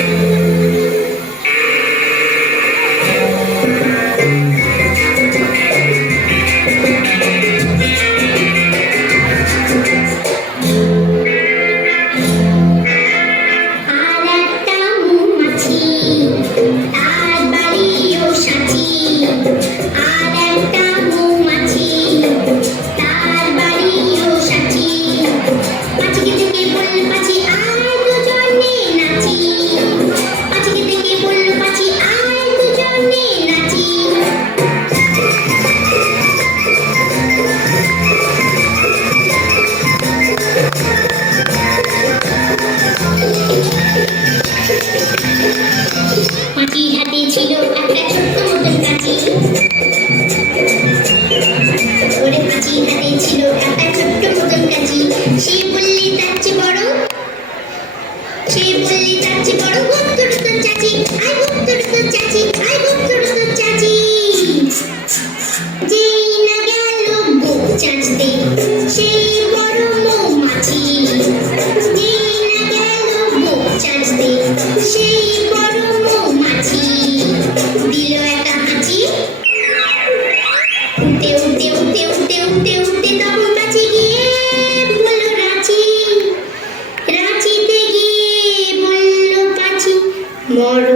Amen. Chance দিই মৌমাছি দিই না দিল একটা হাঁচি উঠে উঠে উঠে উঠে উঠে উঠে রাঁচিতে গিয়ে বলল পাঁচি মর